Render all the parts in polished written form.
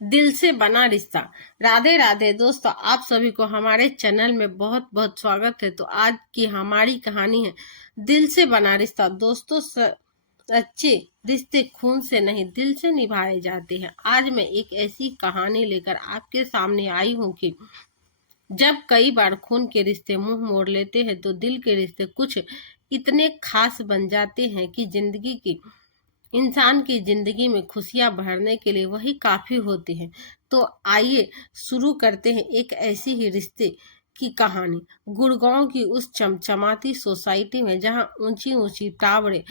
दिल से बना रिश्ता। राधे राधे दोस्तों, आप सभी को हमारे चैनल में बहुत बहुत स्वागत है। तो आज की हमारी कहानी है दिल से बना रिश्ता। दोस्तों, सच्चे रिश्ते खून से नहीं दिल से निभाए जाते हैं। आज मैं एक ऐसी कहानी लेकर आपके सामने आई हूँ कि जब कई बार खून के रिश्ते मुंह मोड़ लेते हैं तो दिल के रिश्ते कुछ इतने खास बन जाते हैं कि इंसान की जिंदगी में खुशियां भरने के लिए वही काफी होती है। तो आइए शुरू करते हैं एक ऐसी ही रिश्ते की कहानी। गुड़गांव की उस चमचमाती सोसाइटी में जहां ऊंची ऊंची टावरें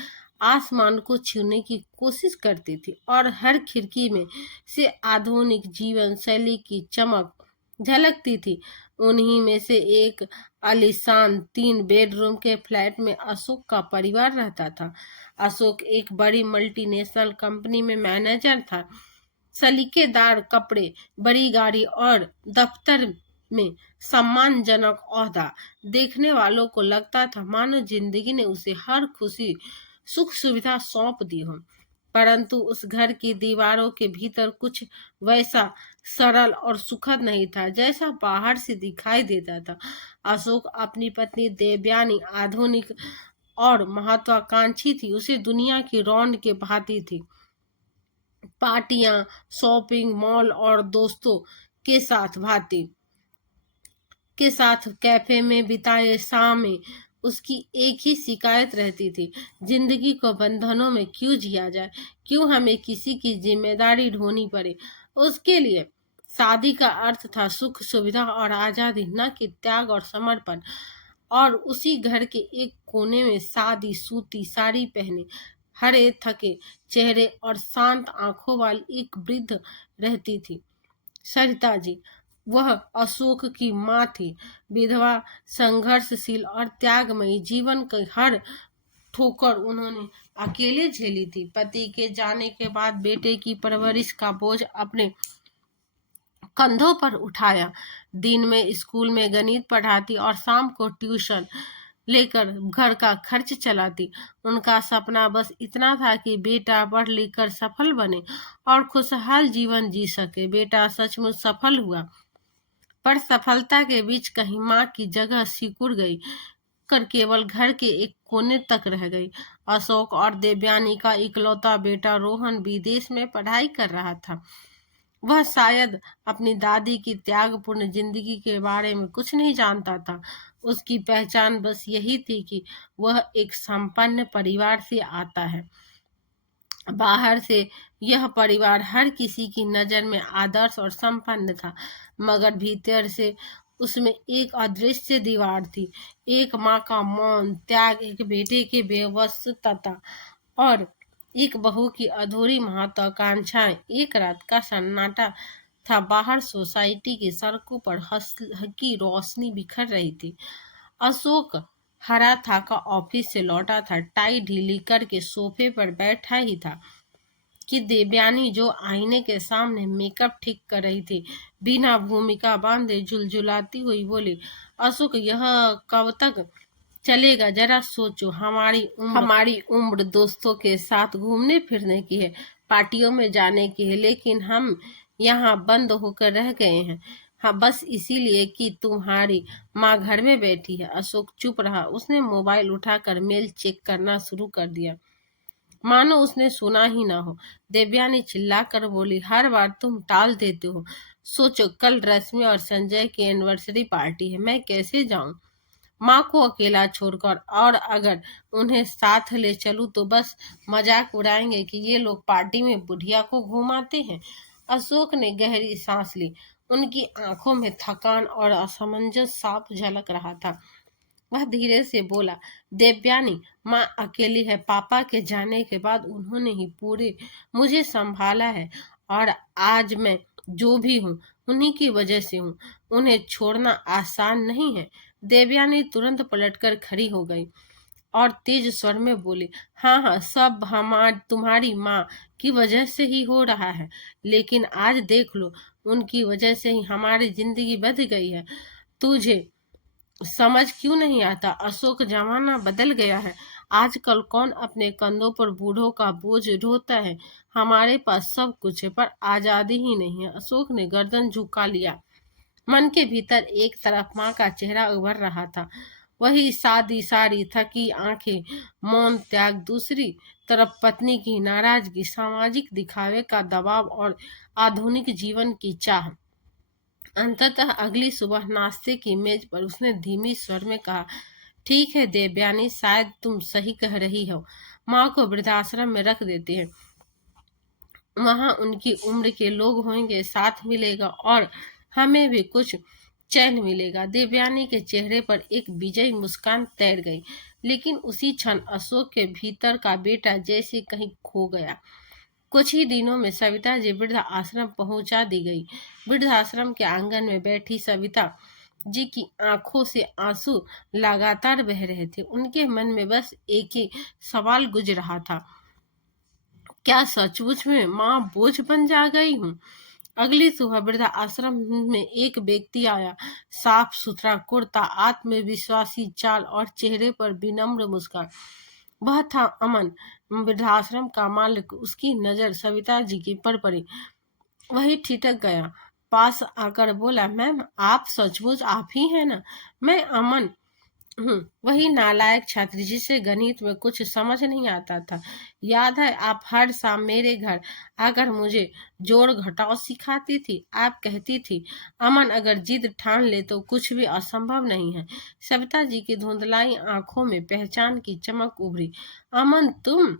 आसमान को छूने की कोशिश करती थी और हर खिड़की में से आधुनिक जीवन शैली की चमक झलकती थी, उन्हीं में से एक आलीशान 3 बेडरूम के फ्लैट में अशोक का परिवार रहता था। अशोक एक बड़ी मल्टीनेशनल कंपनी में मैनेजर था। सलीकेदार कपड़े, बड़ी गाड़ी और दफ्तर में सम्मानजनक ओहदा देखने वालों को लगता था मानो जिंदगी ने उसे हर खुशी सुख सुविधा सौंप दी हो। परंतु उस घर की दीवारों के भीतर कुछ वैसा सरल और सुखद नहीं था जैसा बाहर से दिखाई देता था। अशोक अपनी पत्नी देवयानी आधुनिक और महत्वाकांक्षी थी। उसे दुनिया की रौनक के भांति थी। पार्टियां, शॉपिंग मॉल और दोस्तों के साथ कैफे में बिताए शामें उसकी एक ही शिकायत रहती थी, जिंदगी को बंधनों में क्यों जिया जाए, क्यों हमें किसी की जिम्मेदारी ढोनी पड़े। उसके लिए शादी का अर्थ था सुख सुविधा और आजादी, न कि त्याग और समर्पण। और उसी घर के एक कोने में सादी सूती साड़ी पहने, हरे थके चेहरे और शांत आंखों वाली एक वृद्ध रहती थी, सरिता जी। वह अशोक की माँ थी, विधवा, संघर्षशील और त्यागमयी। जीवन की हर ठोकर उन्होंने अकेले झेली थी। पति के जाने के बाद बेटे की परवरिश का बोझ अपने कंधों पर उठाया। दिन में स्कूल में गणित पढ़ाती और शाम को ट्यूशन लेकर घर का खर्च चलाती। उनका सपना बस इतना था कि बेटा पढ़ लिख कर सफल बने और खुशहाल जीवन जी सके। बेटा सचमुच सफल हुआ, पर सफलता के बीच कहीं माँ की जगह सिकुड़ गई कर केवल घर के एक कोने तक रह गई। अशोक और देवयानी का इकलौता बेटा रोहन विदेश में पढ़ाई कर रहा था। वह शायद अपनी दादी की त्यागपूर्ण जिंदगी के बारे में कुछ नहीं जानता था। उसकी पहचान बस यही थी कि वह एक संपन्न परिवार से आता है। बाहर से यह परिवार हर किसी की नजर में आदर्श और संपन्न था, मगर भीतर से उसमें एक अदृश्य दीवार थी। एक माँ का मौन त्याग, एक बेटे की बेवस्ता और एक बहू की अधूरी महत्वाकांक्षाएं। एक रात का सन्नाटा था। बाहर सोसाइटी की सड़कों पर हल्की रोशनी बिखर रही थी। अशोक हरा थाका ऑफिस से लौटा था, टाई ढीली करके सोफे पर बैठा ही था कि देवयानी, जो आईने के सामने मेकअप ठीक कर रही थी, बिना भूमिका बांधे झुलझुलाती हुई बोली, अशोक, यह कब तक चलेगा? जरा सोचो, हमारी उम्र दोस्तों के साथ घूमने फिरने की है, पार्टियों में जाने की है, लेकिन हम यहाँ बंद होकर रह गए हैं। हाँ, बस इसीलिए कि तुम्हारी माँ घर में बैठी है। अशोक चुप रहा। उसने मोबाइल उठाकर मेल चेक करना शुरू कर दिया, मानो उसने सुना ही ना हो। देवयानी चिल्लाकर बोली, हर बार तुम टाल देते हो। सोचो, कल रश्मि और संजय की एनिवर्सरी पार्टी है, मैं कैसे जाऊं माँ को अकेला छोड़कर? और अगर उन्हें साथ ले चलूं तो बस मजाक उड़ाएंगे कि ये लोग पार्टी में बुढ़िया को घुमाते हैं। अशोक ने गहरी सांस ली। उनकी आंखों में थकान और असमंजस साफ झलक रहा था। वह धीरे से बोला, देवयानी, माँ अकेली है। पापा के जाने के बाद उन्होंने ही पूरे मुझे संभाला है, और आज मैं जो भी हूँ उन्हीं की वजह से हूँ। उन्हें छोड़ना आसान नहीं है। देवयानी तुरंत पलटकर खड़ी हो गई और तेज स्वर में बोली, हाँ हाँ, सब तुम्हारी माँ की वजह से ही हो रहा है, लेकिन आज देख लो, उनकी वजह से ही हमारी जिंदगी बदल गई है। तुझे समझ क्यों नहीं आता अशोक? जमाना बदल गया है। आजकल कौन अपने कंधों पर बूढ़ों का बोझ ढोता है? हमारे पास सब कुछ है पर आजादी ही नहीं है। अशोक ने गर्दन झुका लिया। मन के भीतर एक तरफ माँ का चेहरा उभर रहा था, वही सादी सारी थकी आंखें, मौन त्याग। दूसरी तरफ पत्नी की नाराजगी, सामाजिक दिखावे का दबाव और आधुनिक जीवन की चाह। अंततः अगली सुबह नाश्ते की मेज पर उसने धीमी स्वर में कहा, ठीक है देवयानी, शायद तुम सही कह रही हो। माँ को वृद्धाश्रम में रख देते हैं, वहां उनकी उम्र के लोग होंगे, साथ मिलेगा और हमें भी कुछ चैन मिलेगा। देवयानी के चेहरे पर एक विजयी मुस्कान तैर गई, लेकिन उसी क्षण अशोक के भीतर का बेटा जैसे कहीं खो गया। कुछ ही दिनों में सविता जी वृद्ध आश्रम पहुंचा दी गई। वृद्धाश्रम के आंगन में बैठी सविता जी की आंखों से आंसू लगातार बह रहे थे। उनके मन में बस एक ही सवाल गुज रहा था, क्या सचमुच में माँ बोझ बन जा गई हूँ? अगली सुबह वृद्धा आश्रम में एक व्यक्ति आया, साफ सुथरा कुर्ता, आत्मविश्वासी चाल और चेहरे पर विनम्र मुस्कान। वह था अमन, वृद्धाश्रम का मालिक। उसकी नजर सविता जी की पर पड़ी। वही ठिठक गया, पास आकर बोला, मैम आप सचमुच आप ही हैं ना? मैं अमन हूँ, वही नालायक छात्र जिसे गणित में कुछ समझ नहीं आता था। याद है आप हर शाम मेरे घर आकर मुझे जोड़ घटाव सिखाती थी। आप कहती थी, अमन अगर जिद ठान ले तो कुछ भी असंभव नहीं है। सविता जी की धुंधलाई आंखों में पहचान की चमक उभरी। अमन तुम?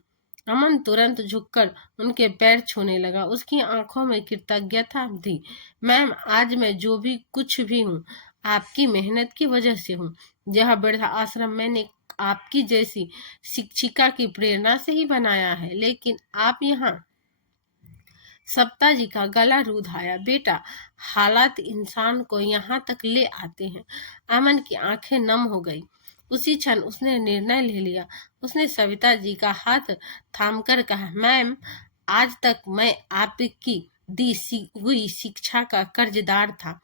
अमन तुरंत झुककर उनके पैर छूने लगा। उसकी आंखों में कृतज्ञता थी। मैम आज मैं जो भी कुछ भी हूँ आपकी मेहनत की वजह से हूँ। यह वृद्धा आश्रम मैंने आपकी जैसी शिक्षिका की प्रेरणा से ही बनाया है। लेकिन आप यहाँ सप्ता जी का गला रूधाया। बेटा, हालात इंसान को यहाँ तक ले आते हैं। अमन की आंखें नम हो गई। उसी क्षण उसने निर्णय ले लिया। उसने सविता जी का हाथ थामकर कहा, मैम आज तक मैं आपकी दी हुई शिक्षा का कर्जदार था।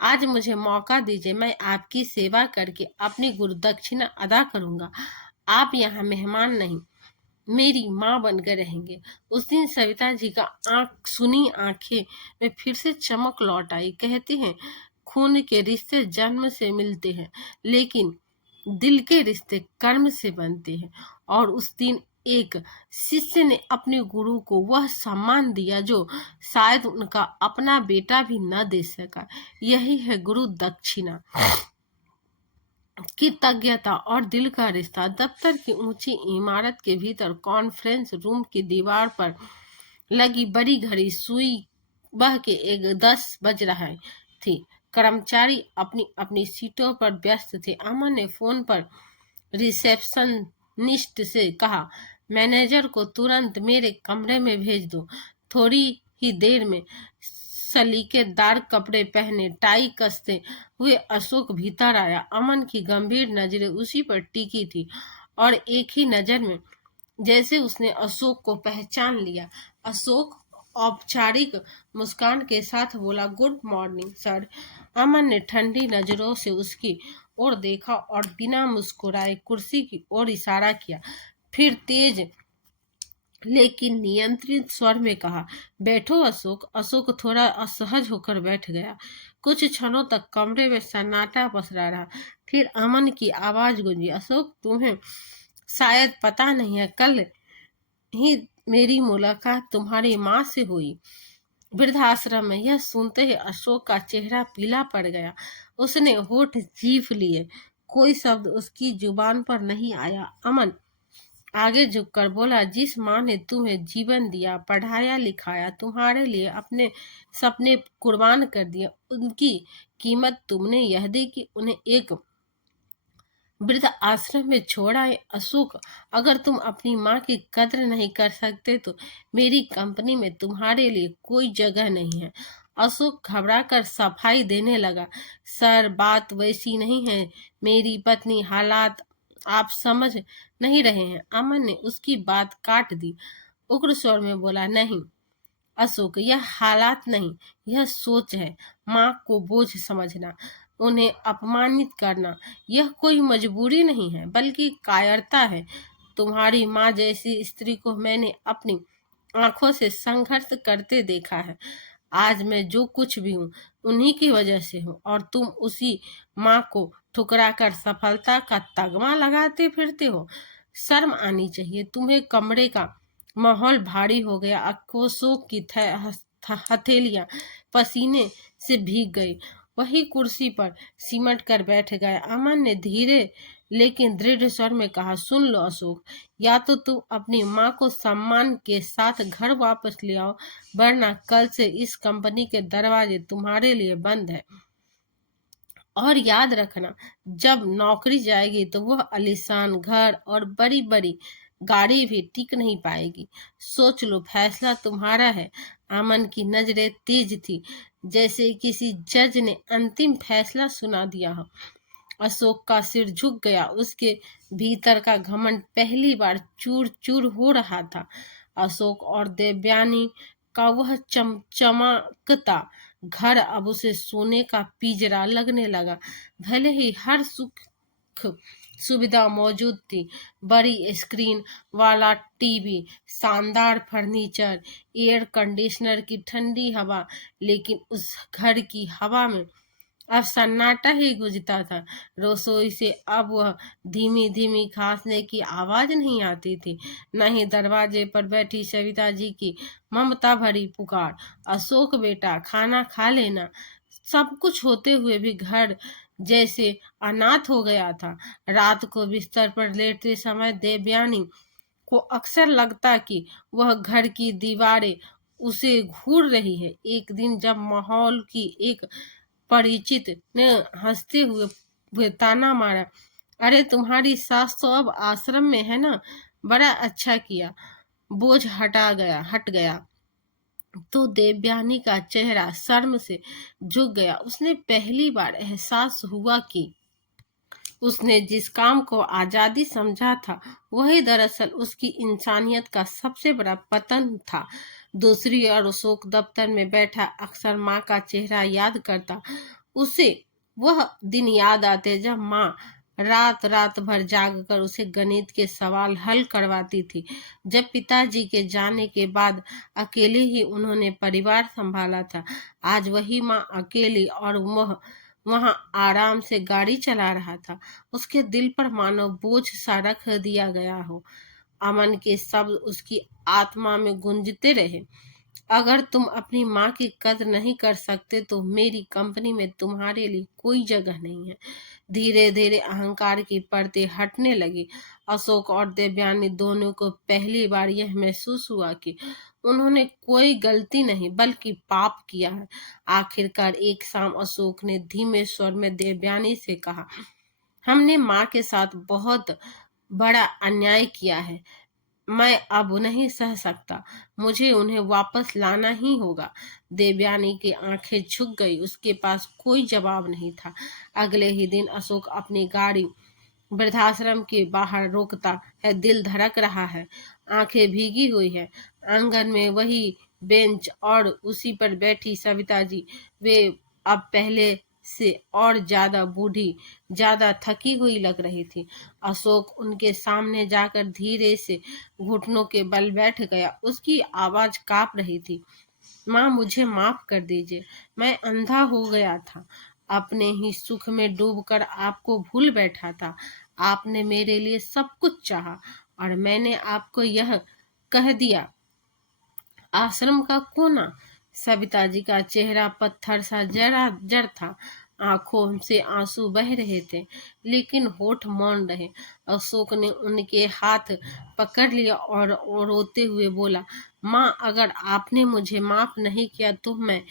आज मुझे मौका दीजिए, मैं आपकी सेवा करके अपनी गुरु दक्षिणा अदा करूंगा। आप यहाँ मेहमान नहीं, मेरी माँ बनकर रहेंगे। उस दिन सविता जी का सुनी आंखें में फिर से चमक लौट आई। कहते हैं खून के रिश्ते जन्म से मिलते हैं, लेकिन दिल के रिश्ते कर्म से बनते हैं। और उस दिन एक शिष्य ने अपने गुरु को वह सम्मान दिया जो शायद उनका अपना बेटा भी न दे सका। यही है गुरु दक्षिणा, कृतज्ञता और दिल का रिश्ता। दफ्तर की ऊंची इमारत के भीतर कॉन्फ्रेंस रूम की दीवार पर लगी बड़ी घड़ी सुई बह के 10 बज रहा थी। कर्मचारी अपनी अपनी सीटों पर व्यस्त थे। अमन ने फोन पर रिसेप्शनिस्ट से कहा, मैनेजर को तुरंत मेरे कमरे में भेज दो। थोड़ी ही देर में सलीकेदार कपड़े पहने, टाई कसते हुए अशोक भीतर आया। अमन की गंभीर नजरें उसी पर टिकी थी और एक ही नजर में जैसे उसने अशोक को पहचान लिया। अशोक औपचारिक मुस्कान के साथ बोला, गुड मॉर्निंग सर। अमन ने ठंडी नजरों से उसकी ओर देखा और बिना मुस्कुराए कुर्सी की ओर इशारा किया। फिर तेज लेकिन नियंत्रित स्वर में कहा, बैठो अशोक। अशोक थोड़ा असहज होकर बैठ गया। कुछ क्षणों तक कमरे में सन्नाटा पसरा रहा। फिर अमन की आवाज गूंजी, अशोक तुम्हें शायद पता नहीं है, कल ही मेरी मुलाकात तुम्हारी माँ से हुई वृद्धाश्रम में। यह सुनते ही अशोक का चेहरा पीला पड़ गया। उसने होठ चीफ लिए, कोई शब्द उसकी जुबान पर नहीं आया। अमन आगे झुककर बोला, जिस माँ ने तुम्हें जीवन दिया, पढ़ाया लिखाया, तुम्हारे लिए अपने सपने कुर्बान कर दिए, उनकी कीमत तुमने यह दी कि उन्हें एक वृद्ध आश्रम में छोड़ा है। अशोक, अगर तुम अपनी माँ की कद्र नहीं कर सकते तो मेरी कंपनी में तुम्हारे लिए कोई जगह नहीं है। अशोक घबराकर सफाई देने लगा, सर बात वैसी नहीं है, मेरी पत्नी, हालात आप समझ नहीं रहे हैं। अमन ने उसकी बात काट दी, उग्र स्वर में बोला, नहीं अशोक, यह हालात नहीं, यह सोच है। माँ को बोझ समझना, उन्हें अपमानित करना, यह कोई मजबूरी नहीं है बल्कि कायरता है। तुम्हारी माँ जैसी स्त्री को मैंने अपनी आंखों से संघर्ष करते देखा है। आज मैं जो कुछ भी हूँ उन्हीं की वजह से हूँ, और तुम उसी माँ को ठुकरा कर सफलता का तगमा लगाते फिरते हो। शर्म आनी चाहिए तुम्हें। कमरे का माहौल भारी हो गया। अशोक की हथेलियां पसीने से भीग गई। वही कुर्सी पर सिमट कर बैठ गया। अमन ने धीरे लेकिन दृढ़ स्वर में कहा, सुन लो अशोक, या तो तुम अपनी माँ को सम्मान के साथ घर वापस ले आओ, वरना कल से इस कंपनी के दरवाजे तुम्हारे लिए बंद है। और याद रखना, जब नौकरी जाएगी तो वह आलीशान घर और बड़ी बड़ी गाड़ी भी टिक नहीं पाएगी। सोच लो, फैसला तुम्हारा है। अमन की नजरें तेज थी, जैसे किसी जज ने अंतिम फैसला सुना दिया हो। अशोक का सिर झुक गया। उसके भीतर का घमंड पहली बार चूर चूर हो रहा था। अशोक और देवयानी का वह चमचमाकता घर अब उसे सोने का पिंजरा लगने लगा। भले ही हर सुख सुविधा मौजूद थी, बड़ी स्क्रीन वाला टीवी, शानदार फर्नीचर, एयर कंडीशनर की ठंडी हवा, लेकिन उस घर की हवा में अब सन्नाटा ही गूंजता था। रसोई से अब वह धीमी धीमी खांसने की आवाज नहीं आती थी, न ही दरवाजे पर बैठी सविता जी की ममता भरी पुकार, अशोक बेटा खाना खा लेना। सब कुछ होते हुए भी घर जैसे अनाथ हो गया था। रात को बिस्तर पर लेटते समय देवयानी को अक्सर लगता कि वह घर की दीवारें उसे घूर रही है। एक दिन जब माहौल की एक परिचित ने हंसते हुए ताना मारा, अरे तुम्हारी सास तो अब आश्रम में है ना, बड़ा अच्छा किया। बोझ हट गया। तो देवयानी का चेहरा शर्म से झुक गया। उसने पहली बार एहसास हुआ कि उसने जिस काम को आजादी समझा था, वही दरअसल उसकी इंसानियत का सबसे बड़ा पतन था। दूसरी ओर अशोक दफ्तर में बैठा अक्सर माँ का चेहरा याद करता। उसे वह दिन याद आते जब माँ रात रात भर जागकर उसे गणित के सवाल हल करवाती थी। जब पिताजी के जाने के बाद अकेले ही उन्होंने परिवार संभाला था। आज वही माँ अकेली और वह वहां आराम से गाड़ी चला रहा था। उसके दिल पर मानो बोझ सा रख दिया गया हो। अमन के शब्द उसकी आत्मा में गूंजते रहे, अगर तुम अपनी माँ की कदर नहीं कर सकते तो मेरी कंपनी में तुम्हारे लिए कोई जगह नहीं है। धीरे धीरे अहंकार की परतें हटने लगी। अशोक और देवयानी दोनों को पहली बार यह महसूस हुआ कि उन्होंने कोई गलती नहीं बल्कि पाप किया है। आखिरकार एक शाम अशोक ने धीमे स्वर में देवयानी से कहा, हमने माँ के साथ बहुत बड़ा अन्याय किया है। मैं अब नहीं सह सकता। मुझे उन्हें वापस लाना ही होगा। देवयानी की आंखें झुक गई। उसके पास कोई जवाब नहीं था। अगले ही दिन अशोक अपनी गाड़ी वृद्धाश्रम के बाहर रोकता है। दिल धड़क रहा है, आंखें भीगी हुई है। आंगन में वही बेंच और उसी पर बैठी सविता जी। वे अब पहले से और ज्यादा बूढ़ी, ज्यादा थकी हुई लग रही थी। अशोक उनके सामने जाकर धीरे से घुटनों के बल बैठ गया। उसकी आवाज कांप रही थी, माँ मुझे माफ कर दीजिए। मैं अंधा हो गया था, अपने ही सुख में डूबकर आपको भूल बैठा था। आपने मेरे लिए सब कुछ चाहा और मैंने आपको यह कह दिया। आश्रम का कोना। सविता जी का चेहरा पत्थर सा जरा जड़ था। आंखों से आंसू बह रहे थे, लेकिन होठ मौन रहे। अशोक ने उनके हाथ पकड़ लिया और रोते हुए बोला, माँ अगर आपने मुझे माफ नहीं किया तो मैं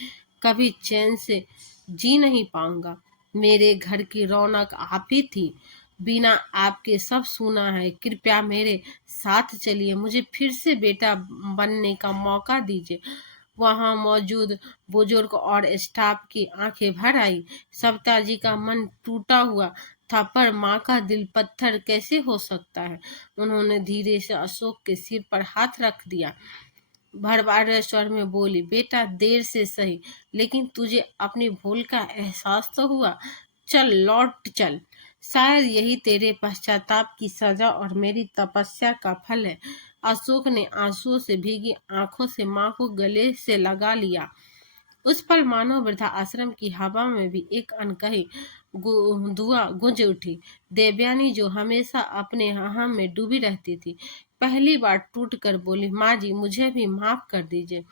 कभी चैन से जी नहीं पाऊंगा। मेरे घर की रौनक आप ही थी, बिना आपके सब सुना है। कृपया मेरे साथ चलिए, मुझे फिर से बेटा बनने का मौका दीजिए। वहां मौजूद बुजुर्ग और स्टाफ की आंखें भर आई। सविता जी का मन टूटा हुआ था, पर माँ का दिल पत्थर कैसे हो सकता है। उन्होंने धीरे से अशोक के सिर पर हाथ रख दिया। भरभरे स्वर में बोली, बेटा देर से सही, लेकिन तुझे अपनी भूल का एहसास तो हुआ। चल लौट चल। शायद यही तेरे पश्चाताप की सजा और मेरी तपस्या का फल है। अशोक ने आंसुओं से भीगी आंखों से माँ को गले से लगा लिया। उस पल मानो वृद्धा आश्रम की हवा में भी एक अनकही दुआ गूंज उठी। देवयानी, जो हमेशा अपने अहम में डूबी रहती थी, पहली बार टूट कर बोली, माँ जी, मुझे भी माफ कर दीजिए।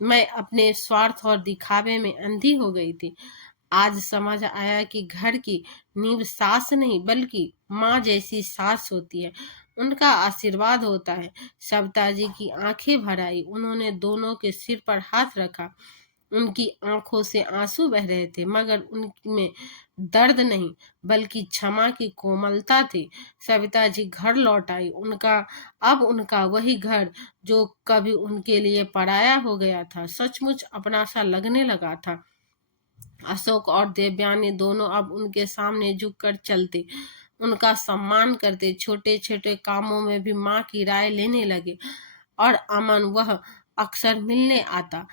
मैं अपने स्वार्थ और दिखावे में अंधी हो गई थी। आज समझ आया कि घर की नींव सास नहीं बल्कि माँ जैसी सास होती है, उनका आशीर्वाद होता है। सविता जी की आंखें भर आई। उन्होंने दोनों के सिर पर हाथ रखा। उनकी आंखों से आंसू बह रहे थे, मगर उनमें दर्द नहीं बल्कि क्षमा की कोमलता थी। सविता जी घर लौट आई। उनका वही घर जो कभी उनके लिए पराया हो गया था, सचमुच अपना सा लगने लगा था। अशोक और देवयानी दोनों अब उनके सामने झुककर चलते, उनका सम्मान करते, छोटे छोटे कामों में भी माँ की राय लेने लगे। और अमन, वह अक्सर मिलने आता।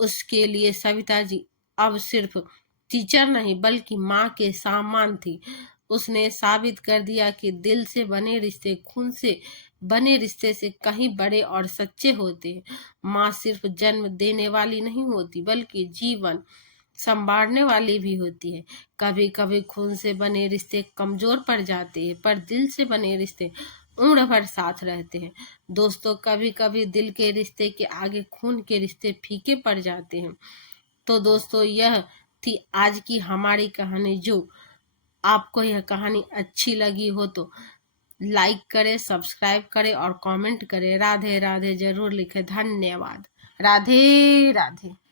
उसके लिए सविता जी अब सिर्फ टीचर नहीं बल्कि माँ के समान थी। उसने साबित कर दिया कि दिल से बने रिश्ते खून से बने रिश्ते से कहीं बड़े और सच्चे होते हैं। माँ सिर्फ जन्म देने वाली नहीं होती बल्कि जीवन संवारने वाली भी होती है। कभी कभी खून से बने रिश्ते कमजोर पड़ जाते हैं, पर दिल से बने रिश्ते उम्र भर साथ रहते हैं। दोस्तों, कभी कभी दिल के रिश्ते के आगे खून के रिश्ते फीके पड़ जाते हैं। तो दोस्तों, यह थी आज की हमारी कहानी। जो आपको यह कहानी अच्छी लगी हो तो लाइक करें, सब्सक्राइब करें और कमेंट करें। राधे राधे जरूर लिखें। धन्यवाद। राधे राधे।